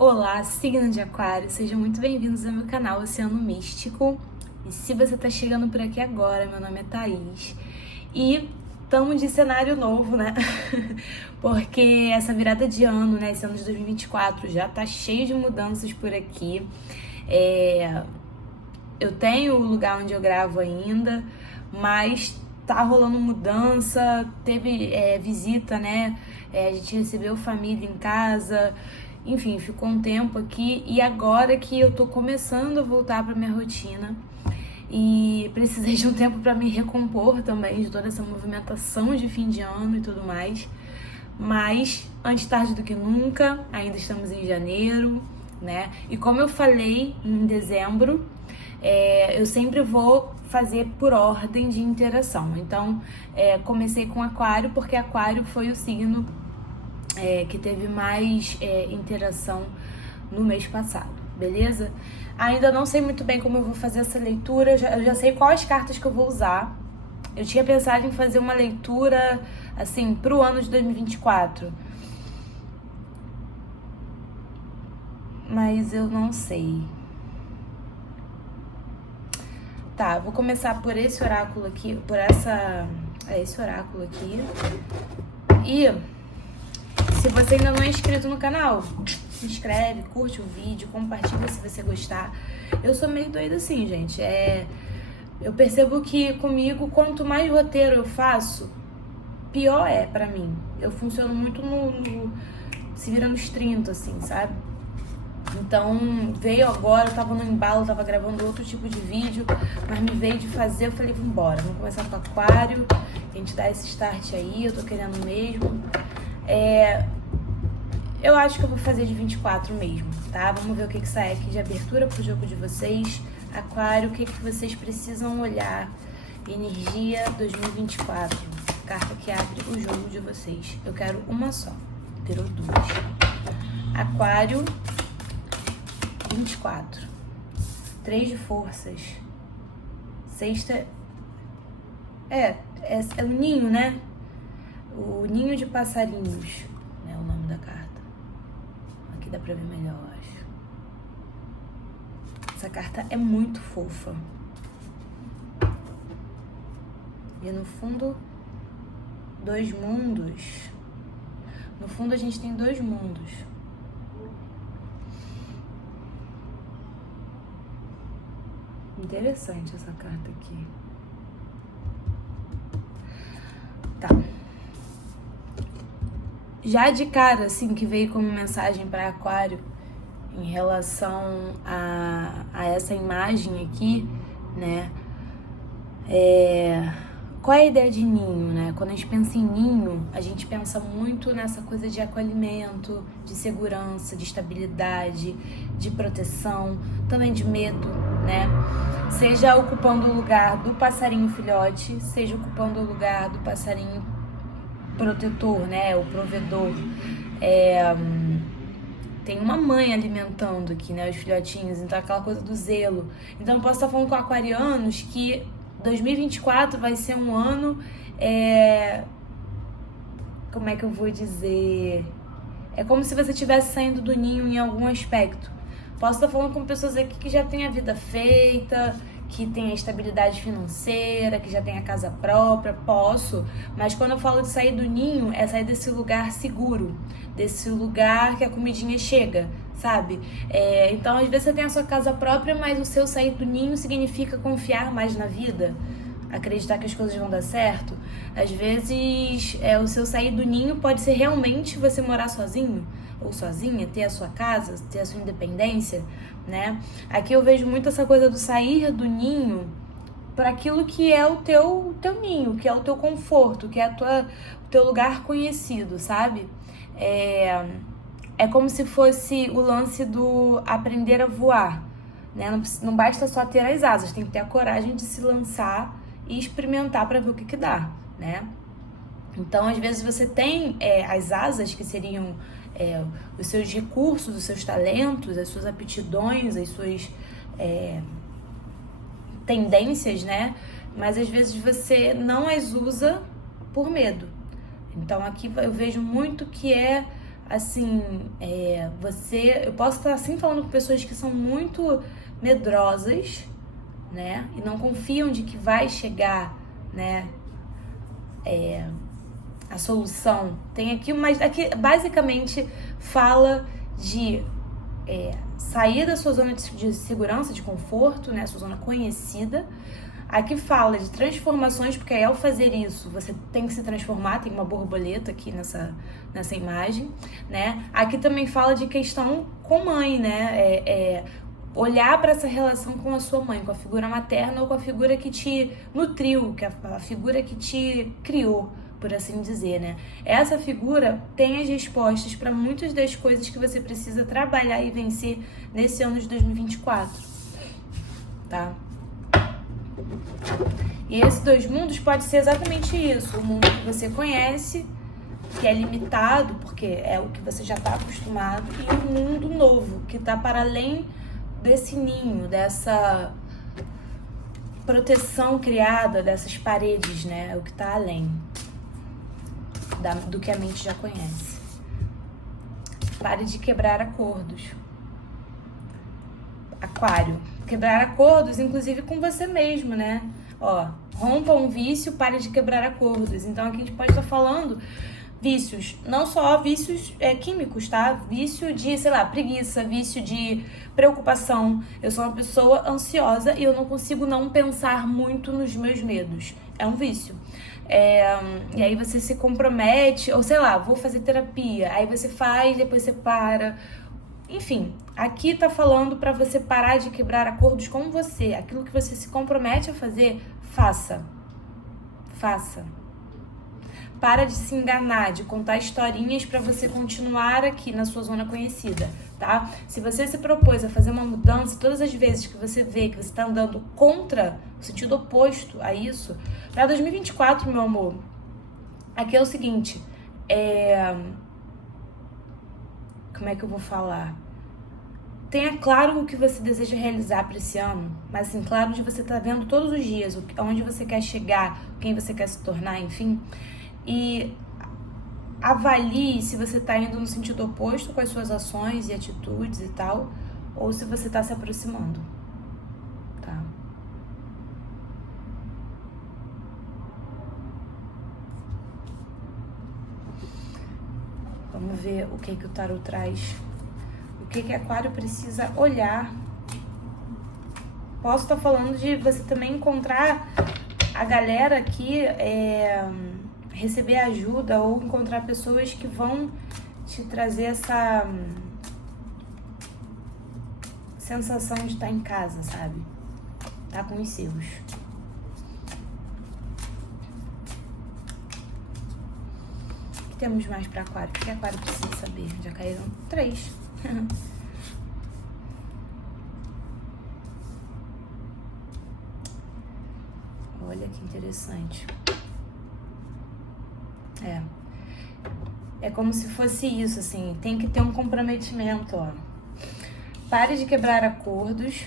Olá, signo de Aquário, sejam muito bem-vindos ao meu canal Oceano Místico. E se você tá chegando por aqui agora, meu nome é Thaís e estamos de cenário novo, né? Porque essa virada de ano, né, esse ano de 2024 já tá cheio de mudanças por aqui. Eu tenho o lugar onde eu gravo ainda, mas tá rolando mudança, teve visita, né? A gente recebeu família em casa, enfim, ficou um tempo aqui e agora que eu tô começando a voltar pra minha rotina e precisei de um tempo pra me recompor também de toda essa movimentação de fim de ano e tudo mais. Mas antes tarde do que nunca, ainda estamos em janeiro, né? E como eu falei em dezembro, eu sempre vou fazer por ordem de interação. Então, comecei com Aquário, porque Aquário foi o signo que teve mais interação no mês passado, beleza? Ainda não sei muito bem como eu vou fazer essa leitura, eu já sei quais cartas que eu vou usar. Eu tinha pensado em fazer uma leitura, assim, pro ano de 2024. Mas eu não sei. Tá, vou começar por esse oráculo aqui, esse oráculo aqui. E se você ainda não é inscrito no canal, se inscreve, curte o vídeo, compartilha se você gostar. Eu sou meio doida assim, gente. Eu percebo que comigo, quanto mais roteiro eu faço, pior é pra mim. Eu funciono muito se vira nos 30, assim, sabe? Então, veio agora, eu tava no embalo, tava gravando outro tipo de vídeo, mas me veio de fazer, eu falei, vambora, vamos começar com Aquário, a gente dá esse start aí, eu tô querendo mesmo. Eu acho que eu vou fazer de 24 mesmo, tá? Vamos ver o que sai aqui de abertura pro jogo de vocês. Aquário, o que vocês precisam olhar? Energia 2024, carta que abre o jogo de vocês. Eu quero uma só, virou duas. Aquário 24, 3 de forças, sexta, é o ninho, né? O ninho de passarinhos, né? O nome da carta. Aqui dá pra ver melhor, eu acho. Essa carta é muito fofa. E no fundo, dois mundos. No fundo a gente tem dois mundos. Interessante essa carta aqui. Tá. Já de cara, assim, que veio como mensagem para Aquário em relação a essa imagem aqui, né? Qual é a ideia de ninho, né? Quando a gente pensa em ninho, a gente pensa muito nessa coisa de acolhimento, de segurança, de estabilidade, de proteção, também de medo, né? Seja ocupando o lugar do passarinho filhote, seja ocupando o lugar do passarinho protetor, né? O provedor. Tem uma mãe alimentando aqui, né? Os filhotinhos, então aquela coisa do zelo. Então eu posso estar falando com aquarianos que 2024 vai ser um ano, como é que eu vou dizer? É como se você estivesse saindo do ninho em algum aspecto. Posso estar falando com pessoas aqui que já têm a vida feita, que tem a estabilidade financeira, que já tem a casa própria, posso. Mas quando eu falo de sair do ninho, é sair desse lugar seguro, desse lugar que a comidinha chega, sabe? Então, às vezes você tem a sua casa própria, mas o seu sair do ninho significa confiar mais na vida, acreditar que as coisas vão dar certo. Às vezes, o seu sair do ninho pode ser realmente você morar sozinho ou sozinha, ter a sua casa, ter a sua independência, né? Aqui eu vejo muito essa coisa do sair do ninho para aquilo que é o teu ninho, que é o teu conforto, que é o teu lugar conhecido, sabe? É como se fosse o lance do aprender a voar, né? Não basta só ter as asas, tem que ter a coragem de se lançar e experimentar para ver o que dá, né? Então, às vezes você tem as asas, que seriam os seus recursos, os seus talentos, as suas aptidões, as suas tendências, né? Mas às vezes você não as usa por medo. Então aqui eu vejo muito que assim, eu posso estar assim falando com pessoas que são muito medrosas, né, e não confiam de que vai chegar, né, a solução. Tem aqui, mas aqui basicamente fala de sair da sua zona de segurança, de conforto, né, sua zona conhecida. Aqui fala de transformações, porque ao fazer isso, você tem que se transformar, tem uma borboleta aqui nessa imagem, né? Aqui também fala de questão com mãe, né? Olhar para essa relação com a sua mãe, com a figura materna ou com a figura que te nutriu, que a figura que te criou, por assim dizer, né? Essa figura tem as respostas para muitas das coisas que você precisa trabalhar e vencer nesse ano de 2024, tá? E esses dois mundos pode ser exatamente isso, o mundo que você conhece, que é limitado, porque é o que você já está acostumado, e o mundo novo, que está para além desse ninho, dessa proteção criada, dessas paredes, né? É o que está além do que a mente já conhece. Pare de quebrar acordos. Aquário. Quebrar acordos, inclusive com você mesmo, né? Ó, rompa um vício, pare de quebrar acordos. Então aqui a gente pode estar falando vícios, não só vícios químicos, tá? Vício de, sei lá, preguiça, vício de preocupação. Eu sou uma pessoa ansiosa e eu não consigo não pensar muito nos meus medos. É um vício. E aí você se compromete, ou sei lá, vou fazer terapia. Aí você faz, depois você para. Enfim, aqui tá falando pra você parar de quebrar acordos com você. Aquilo que você se compromete a fazer, faça. Faça. Para de se enganar, de contar historinhas pra você continuar aqui na sua zona conhecida, tá? Se você se propôs a fazer uma mudança, todas as vezes que você vê que você tá andando contra, no sentido oposto a isso, pra 2024, meu amor, aqui é o seguinte, como é que eu vou falar? Tenha claro o que você deseja realizar para esse ano, mas assim, claro de você estar vendo todos os dias onde você quer chegar, quem você quer se tornar, enfim. E avalie se você está indo no sentido oposto com as suas ações e atitudes e tal, ou se você está se aproximando, tá? Vamos ver o que o tarot traz. O que Aquário precisa olhar. Posso estar falando de você também encontrar a galera aqui, receber ajuda ou encontrar pessoas que vão te trazer essa sensação de estar em casa, sabe? Tá com os seus. O que temos mais para Aquário? O que Aquário precisa saber? Já caíram 3. Olha que interessante. É como se fosse isso, assim, tem que ter um comprometimento, ó. Pare de quebrar acordos.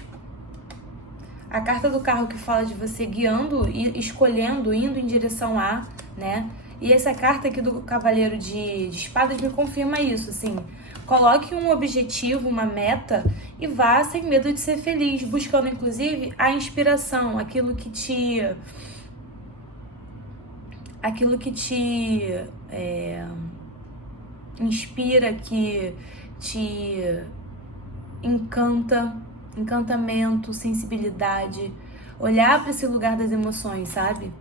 A carta do carro que fala de você guiando e escolhendo, indo em direção a, né? E essa carta aqui do Cavaleiro de Espadas me confirma isso, assim. Coloque um objetivo, uma meta e vá sem medo de ser feliz, buscando inclusive a inspiração, aquilo que te inspira, que te encanta, encantamento, sensibilidade, olhar para esse lugar das emoções, sabe?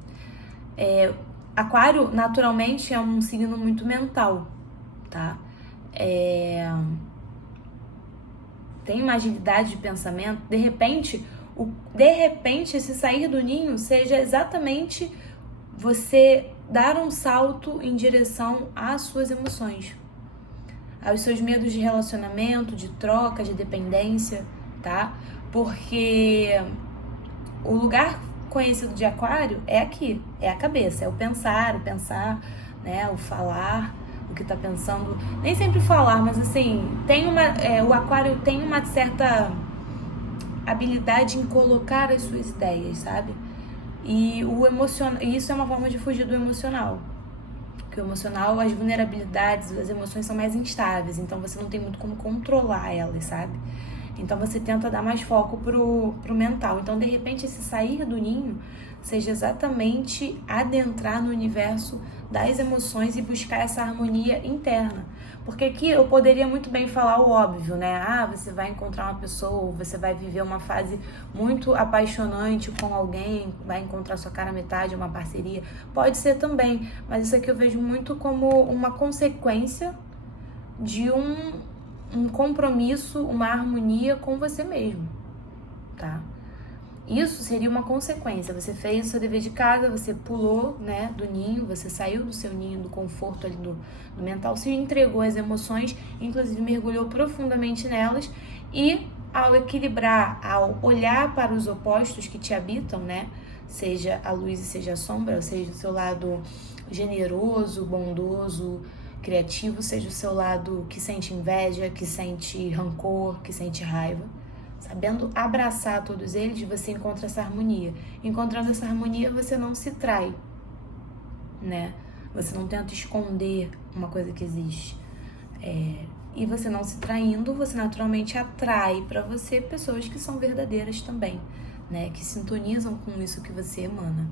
Aquário, naturalmente, é um signo muito mental, tá? Tem uma agilidade de pensamento. De repente, esse sair do ninho seja exatamente você dar um salto em direção às suas emoções, aos seus medos de relacionamento, de troca, de dependência, tá? Porque o lugar conhecido de Aquário é aqui, é a cabeça, é o pensar, né? O falar, o que tá pensando. Nem sempre falar, mas assim, o Aquário tem uma certa habilidade em colocar as suas ideias, sabe? E isso é uma forma de fugir do emocional. Porque o emocional, as vulnerabilidades, as emoções são mais instáveis, então você não tem muito como controlar elas, sabe? Então você tenta dar mais foco pro mental. Então, de repente, esse sair do ninho seja exatamente adentrar no universo das emoções e buscar essa harmonia interna. Porque aqui eu poderia muito bem falar o óbvio, né? Ah, você vai encontrar uma pessoa, você vai viver uma fase muito apaixonante com alguém, vai encontrar sua cara metade, uma parceria. Pode ser também, mas isso aqui eu vejo muito como uma consequência de um compromisso, uma harmonia com você mesmo, tá? Isso seria uma consequência. Você fez o seu dever de casa, você pulou, né, do ninho, você saiu do seu ninho, do conforto ali do mental, se entregou às emoções, inclusive mergulhou profundamente nelas e ao equilibrar, ao olhar para os opostos que te habitam, né, seja a luz e seja a sombra, ou seja, o seu lado generoso, bondoso, criativo, seja o seu lado que sente inveja, que sente rancor, que sente raiva. Sabendo abraçar todos eles, você encontra essa harmonia. Encontrando essa harmonia, você não se trai, né? Você não tenta esconder uma coisa que existe. E você não se traindo, você naturalmente atrai para você pessoas que são verdadeiras também, né? Que sintonizam com isso que você emana,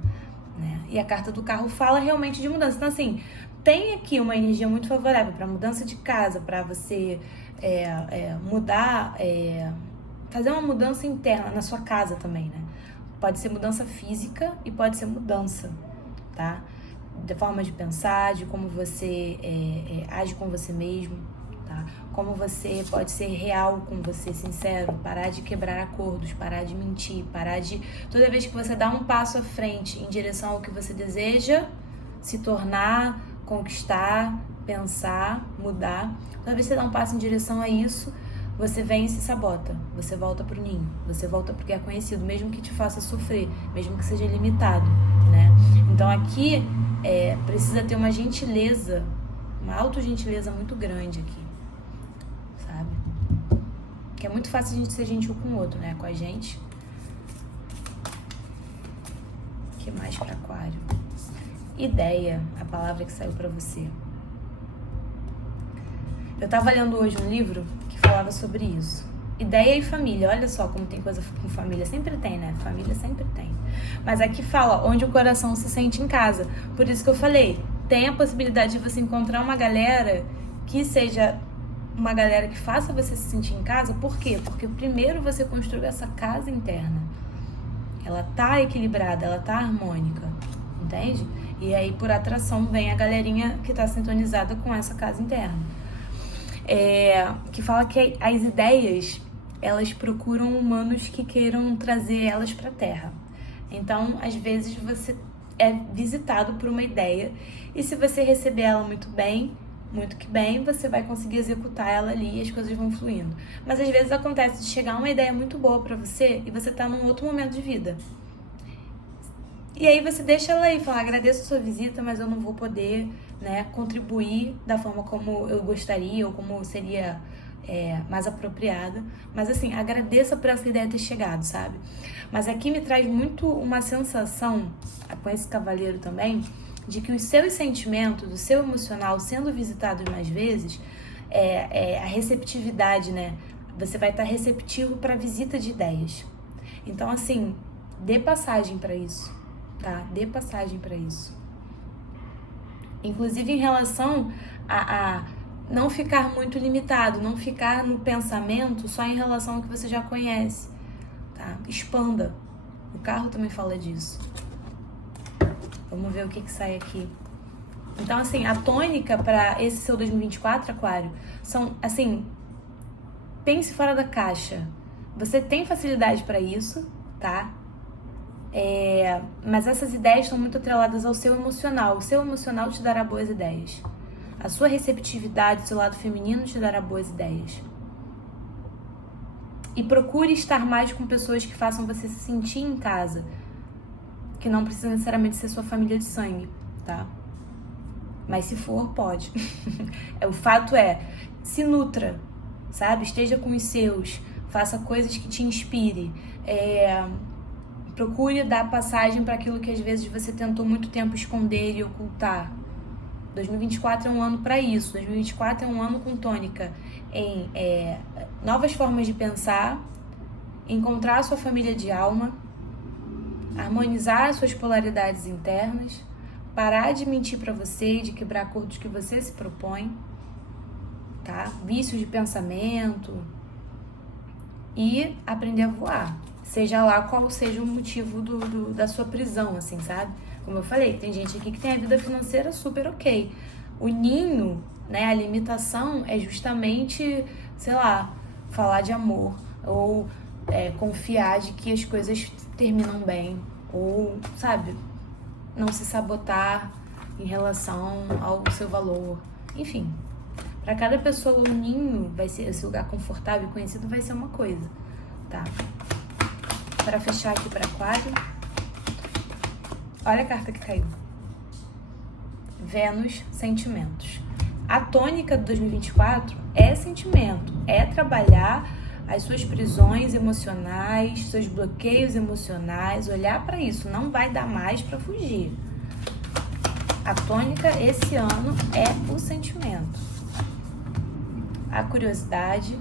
né? E a carta do carro fala realmente de mudança. Então, assim, tem aqui uma energia muito favorável para mudança de casa, para você mudar... fazer uma mudança interna na sua casa também, né? Pode ser mudança física e pode ser mudança, tá? Da forma de pensar, de como você age com você mesmo, tá? Como você pode ser real com você, sincero, parar de quebrar acordos, parar de mentir, parar de... Toda vez que você dá um passo à frente em direção ao que você deseja se tornar, conquistar, pensar, mudar, toda vez que você dá um passo em direção a isso, você vem e se sabota, você volta pro ninho, você volta porque é conhecido, mesmo que te faça sofrer, mesmo que seja limitado, né? Então aqui precisa ter uma gentileza, uma autogentileza muito grande aqui, sabe? Que é muito fácil a gente ser gentil com o outro, né? Com a gente. O que mais para Aquário? Ideia, a palavra que saiu para você. Eu tava lendo hoje um livro que falava sobre isso. Ideia e família. Olha só como tem coisa com família. Sempre tem, né? Família sempre tem. Mas aqui fala onde o coração se sente em casa. Por isso que eu falei, tem a possibilidade de você encontrar uma galera que seja uma galera que faça você se sentir em casa. Por quê? Porque primeiro você construiu essa casa interna. Ela tá equilibrada, ela tá harmônica. Entende? E aí, por atração, vem a galerinha que tá sintonizada com essa casa interna. Que fala que as ideias, elas procuram humanos que queiram trazer elas para a Terra. Então, às vezes, você é visitado por uma ideia e se você receber ela muito que bem, você vai conseguir executar ela ali e as coisas vão fluindo. Mas, às vezes, acontece de chegar uma ideia muito boa para você e você tá num outro momento de vida. E aí você deixa ela aí e fala, agradeço a sua visita, mas eu não vou poder, né, contribuir da forma como eu gostaria ou como seria mais apropriada. Mas assim, agradeça por essa ideia ter chegado, sabe? Mas aqui me traz muito uma sensação, com esse cavaleiro também, de que os seus sentimentos, o seu emocional sendo visitado mais vezes, a receptividade, né? Você vai estar receptivo para a visita de ideias. Então assim, dê passagem para isso. Tá? Dê passagem para isso. Inclusive em relação a não ficar muito limitado, não ficar no pensamento só em relação ao que você já conhece, tá? Expanda. O carro também fala disso. Vamos ver o que sai aqui. Então, assim, a tônica para esse seu 2024, Aquário, são, assim, pense fora da caixa. Você tem facilidade para isso, tá? Mas essas ideias estão muito atreladas ao seu emocional. O seu emocional te dará boas ideias. A sua receptividade, o seu lado feminino te dará boas ideias. E procure estar mais com pessoas que façam você se sentir em casa, que não precisa necessariamente ser sua família de sangue, tá? Mas se for, pode. O fato se nutra, sabe? Esteja com os seus, faça coisas que te inspire. Procure dar passagem para aquilo que às vezes você tentou muito tempo esconder e ocultar, 2024 é um ano para isso. 2024 é um ano com tônica em novas formas de pensar, encontrar a sua família de alma, harmonizar as suas polaridades internas, parar de mentir para você e de quebrar acordos que você se propõe, tá? Vícios de pensamento e aprender a voar. Seja lá qual seja o motivo da sua prisão, assim, sabe? Como eu falei, tem gente aqui que tem a vida financeira super ok. O ninho, né, a limitação é justamente, sei lá, falar de amor ou confiar de que as coisas terminam bem ou, sabe, não se sabotar em relação ao seu valor. Enfim, para cada pessoa o ninho vai ser, esse lugar confortável e conhecido vai ser uma coisa, tá? Para fechar aqui para Aquário, olha a carta que caiu. Vênus, sentimentos. A tônica de 2024 é sentimento, é trabalhar as suas prisões emocionais, seus bloqueios emocionais, olhar para isso, não vai dar mais para fugir. A tônica esse ano é o sentimento. A curiosidade,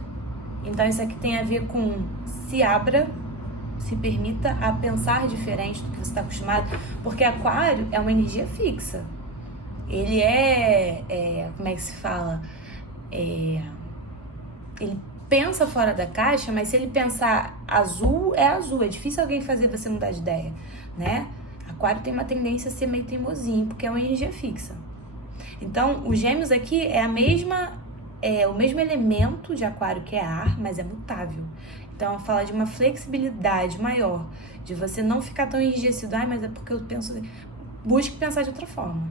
então isso aqui tem a ver com se abra, se permita a pensar diferente do que você está acostumado, porque Aquário é uma energia fixa. Ele como é que se fala? Ele pensa fora da caixa, mas se ele pensar azul, é azul. É difícil alguém fazer você mudar de ideia, né? Aquário tem uma tendência a ser meio teimosinho, porque é uma energia fixa. Então, os Gêmeos aqui é o mesmo elemento de Aquário, que é ar, mas é mutável. Então, fala de uma flexibilidade maior, de você não ficar tão enrijecido. Mas é porque eu penso... Busque pensar de outra forma.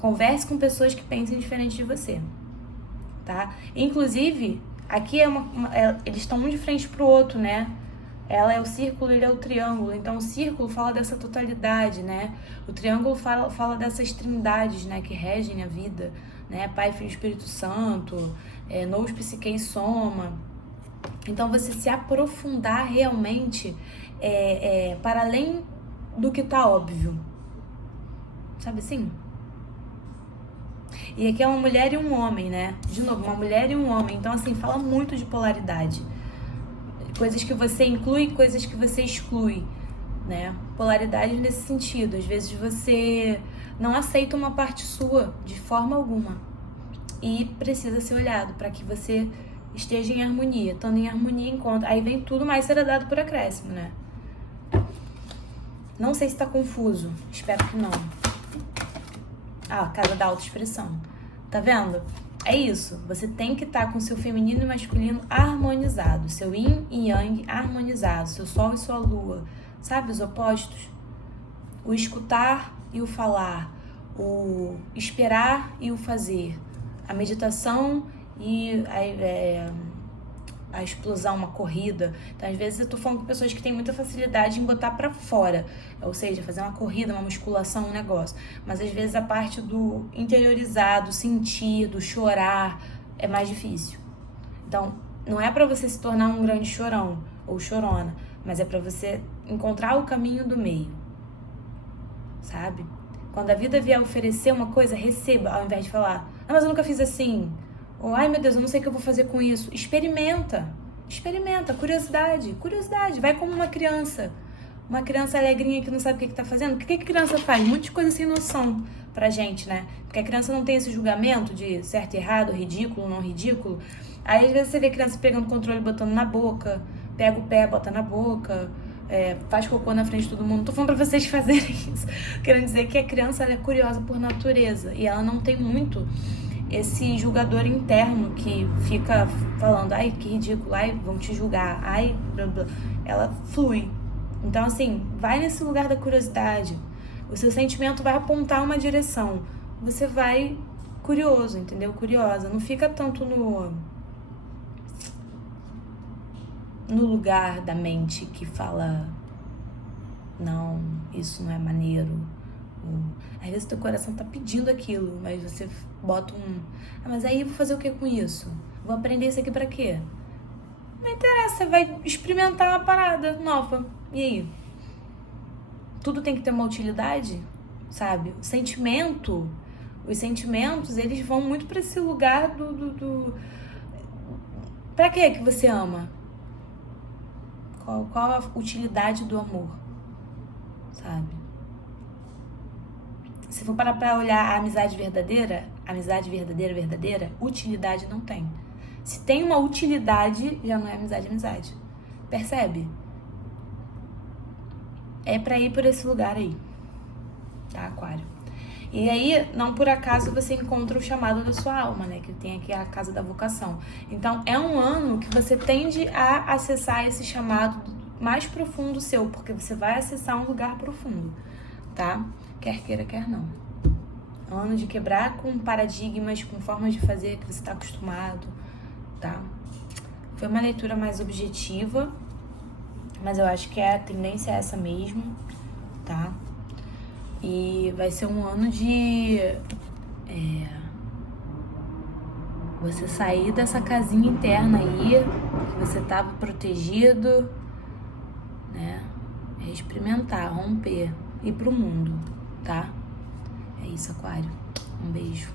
Converse com pessoas que pensem diferente de você, tá? Inclusive, aqui eles estão um de frente pro outro, né? Ela é o círculo, ele é o triângulo. Então, o círculo fala dessa totalidade, né? O triângulo fala dessas trindades, né? Que regem a vida, né? Pai, Filho e Espírito Santo, Nous, Psique e Soma. Então, você se aprofundar realmente para além do que tá óbvio. Sabe assim? E aqui é uma mulher e um homem, né? De novo, uma mulher e um homem. Então, assim, fala muito de polaridade. Coisas que você inclui, coisas que você exclui, né? Polaridade nesse sentido. Às vezes você não aceita uma parte sua de forma alguma. E precisa ser olhado para que você esteja em harmonia. Estando em harmonia, encontra. Aí vem tudo mais será dado por acréscimo, né? Não sei se tá confuso. Espero que não. Casa da autoexpressão. Tá vendo? É isso. Você tem que estar com seu feminino e masculino harmonizado. Seu yin e yang harmonizado. Seu sol e sua lua. Sabe os opostos? O escutar e o falar. O esperar e o fazer. A meditação e a explosão, uma corrida. Então, às vezes, eu tô falando com pessoas que têm muita facilidade em botar pra fora. Ou seja, fazer uma corrida, uma musculação, um negócio. Mas, às vezes, a parte do interiorizar, do sentir, do chorar, é mais difícil. Então, não é pra você se tornar um grande chorão ou chorona, mas é pra você encontrar o caminho do meio. Sabe? Quando a vida vier oferecer uma coisa, receba, ao invés de falar, mas eu nunca fiz assim. Ou, ai meu Deus, eu não sei o que eu vou fazer com isso. Experimenta, curiosidade, vai como uma criança alegrinha que não sabe o que tá fazendo. O que a criança faz? Muitas coisas sem noção pra gente, né? Porque a criança não tem esse julgamento de certo e errado, ridículo, não ridículo. Aí às vezes você vê a criança pegando o controle e botando na boca, pega o pé, bota na boca, faz cocô na frente de todo mundo. Não tô falando pra vocês fazerem isso. Querendo dizer que a criança ela é curiosa por natureza e ela não tem muito esse julgador interno que fica falando, ai, que ridículo, ai, vão te julgar, ai, blá, blá. Ela flui. Então, assim, vai nesse lugar da curiosidade. O seu sentimento vai apontar uma direção. Você vai curioso, entendeu? Curiosa. Não fica tanto no lugar da mente que fala, não, isso não é maneiro. Às vezes teu coração tá pedindo aquilo, mas você bota mas aí eu vou fazer o que com isso? Vou aprender isso aqui pra quê? Não interessa, você vai experimentar uma parada nova. E aí? Tudo tem que ter uma utilidade, sabe? O sentimento, Os sentimentos, eles vão muito para esse lugar Pra que você ama? Qual a utilidade do amor? Sabe? Se for parar pra olhar a amizade verdadeira, utilidade não tem. Se tem uma utilidade, já não é amizade. Percebe? É pra ir por esse lugar aí, tá, Aquário? E aí, não por acaso você encontra o chamado da sua alma, né? Que tem aqui a casa da vocação. Então, é um ano que você tende a acessar esse chamado mais profundo seu, porque você vai acessar um lugar profundo, tá? Quer queira, quer não. É um ano de quebrar com paradigmas, com formas de fazer que você tá acostumado, tá? Foi uma leitura mais objetiva, mas eu acho que a tendência é essa mesmo, tá? E vai ser um ano de você sair dessa casinha interna aí, que você tava protegido, né? É experimentar, romper, ir pro mundo, tá? É isso, Aquário. Um beijo.